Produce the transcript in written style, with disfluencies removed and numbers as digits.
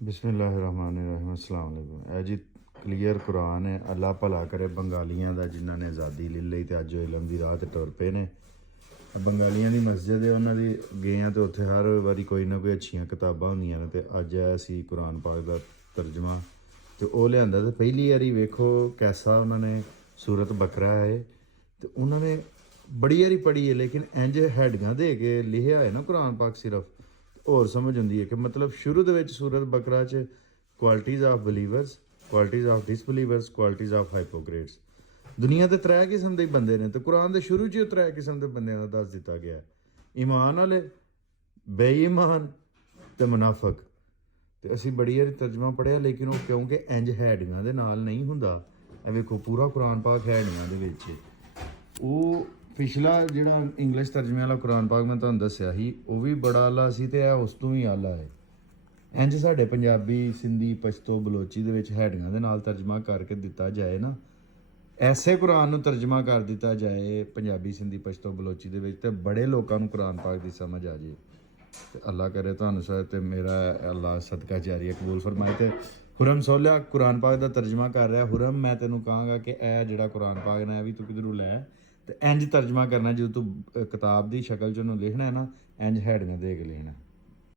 बिस्मिल्लाहिर्रहमानिर्रहीम अस्सलाम वालेकुम। ਇਹ ਜੀ ਕਲੀਅਰ ਕੁਰਾਨ ਹੈ। ਅੱਲਾ ਭਲਾ ਕਰੇ ਬੰਗਾਲੀਆਂ ਦਾ ਜਿਨ੍ਹਾਂ ਨੇ ਆਜ਼ਾਦੀ ਲੈ ਲਈ ਤੇ ਅੱਜ ਉਹ ਇਲਮ ਦੀ ਰਾਹ ਤੇ ਟੁਰ ਪਏ ਨੇ। ਬੰਗਾਲੀਆਂ ਦੀ ਮਸਜਿਦ ਹੈ, ਉਹਨਾਂ ਦੀ ਗਏ ਆ ਤੇ ਉੱਥੇ ਹਰ ਵਾਰੀ ਕੋਈ ਨਾ ਕੋਈ ਅੱਛੀਆਂ ਕਿਤਾਬਾਂ ਹੁੰਦੀਆਂ ਨੇ ਤੇ ਅੱਜ ਆਇਆ ਸੀ ਕੁਰਾਨ ਪਾਕ ਦਾ ਤਰਜਮਾ ਤੇ ਉਹ ਲਿਆਂਦਾ ਤੇ ਪਹਿਲੀ ਵਾਰੀ ਵੇਖੋ ਕੈਸਾ ਉਹਨਾਂ ਨੇ ਸੂਰਤ ਬਕਰਾ ਹੈ ਤੇ ਉਹਨਾਂ ਨੇ ਬੜੀ ਵਾਰੀ ਪੜ੍ਹੀ ਹੈ ਲੇਕਿਨ ਇੰਜ ਹੈਡਿੰਗਾਂ ਦੇ ਕੇ ਲਿਖਿਆ ਹੈ ਨਾ ਕੁਰਾਨ ਪਾਕ ਸਿਰਫ ਹੋਰ ਸਮਝ ਹੁੰਦੀ ਹੈ ਕਿ ਮਤਲਬ ਸ਼ੁਰੂ ਦੇ ਵਿੱਚ ਸੂਰਤ ਬਕਰਾ 'ਚ qualities of believers, qualities of disbelievers, qualities of hypocrites. ਦੁਨੀਆ ਦੇ ਤਰੇ ਕਿਸਮ ਦੇ ਬੰਦੇ ਨੇ ਤੇ ਕੁਰਾਨ ਦੇ ਸ਼ੁਰੂ 'ਚ ਹੀ ਤਰੇ ਕਿਸਮ ਦੇ ਬੰਦਿਆਂ ਦਾ ਦੱਸ ਦਿੱਤਾ ਗਿਆ ਹੈ। ਈਮਾਨ ਵਾਲੇ, ਬੇਈਮਾਨ ਤੇ ਮੁਨਾਫਕ। ਤੇ ਅਸੀਂ ਬੜੀ ਵਾਰੀ ਤਰਜਮਾ ਪੜ੍ਹਿਆ ਲੇਕਿਨ ਉਹ ਕਿਉਂਕਿ ਇੰਜ ਹੈਡਿੰਗਾਂ ਦੇ ਨਾਲ ਨਹੀਂ ਹੁੰਦਾ। ਇਹ ਵੇਖੋ ਪੂਰਾ ਕੁਰਾਨ ਪਾਕ ਹੈਡਿੰਗਾਂ ਦੇ ਵਿੱਚ। ਉਹ ਪਿਛਲਾ ਜਿਹੜਾ ਇੰਗਲਿਸ਼ ਤਰਜਮੇ ਵਾਲਾ ਕੁਰਾਨ ਪਾਕ ਮੈਂ ਤੁਹਾਨੂੰ ਦੱਸਿਆ ਸੀ ਉਹ ਵੀ ਬੜਾ ਆਲਾ ਸੀ ਤੇ ਇਹ ਉਸ ਤੋਂ ਵੀ ਆਲਾ ਹੈ। ਇੰਜ ਸਾਡੇ ਪੰਜਾਬੀ, ਸਿੰਧੀ, ਪਸ਼ਤੋ, ਬਲੋਚੀ ਦੇ ਵਿੱਚ ਹੈਡਿੰਗਾਂ ਦੇ ਨਾਲ ਤਰਜਮਾ ਕਰਕੇ ਦਿੱਤਾ ਜਾਏ ਨਾ, ਐਸੇ ਕੁਰਾਨ ਨੂੰ ਤਰਜਮਾ ਕਰ ਦਿੱਤਾ ਜਾਏ ਪੰਜਾਬੀ, ਸਿੰਧੀ, ਪਸ਼ਤੋ, ਬਲੋਚੀ ਦੇ ਵਿੱਚ ਤੇ ਬੜੇ ਲੋਕਾਂ ਨੂੰ ਕੁਰਾਨ ਪਾਕ ਦੀ ਸਮਝ ਆ ਜੇ। ਤੇ ਅੱਲਾ ਕਰੇ ਤੁਹਾਨੂੰ ਸਾਹਿਬ ਤੇ ਮੇਰਾ ਅੱਲਾ ਸਦਕਾ ਜਾਰੀ ਕਬੂਲ ਫਰਮਾਏ। ਤੇ ਹੁਰਮ ਸੋਲਿਆ ਕੁਰਾਨ ਪਾਕ ਦਾ ਤਰਜਮਾ ਕਰ ਰਿਹਾ। ਹੁਰਮ, ਮੈਂ ਤੈਨੂੰ ਕਹਾਂਗਾ ਕਿ ਇਹ ਜਿਹੜਾ ਕੁਰਾਨ ਪਾਕ ਨਾ ਇਹ ਵੀ ਤੂੰ ਕਿਧਰੋਂ ਲੈ ਤੇ ਇੰਜ ਤਰਜਮਾ ਕਰਨਾ, ਜਦੋਂ ਤੂੰ ਕਿਤਾਬ ਦੀ ਸ਼ਕਲ 'ਚ ਉਹਨੂੰ ਲਿਖਣਾ ਹੈ ਨਾ ਇੰਜ ਹੈਡਿੰਗਾਂ ਦੇ ਕੇ ਲਿਖਣਾ।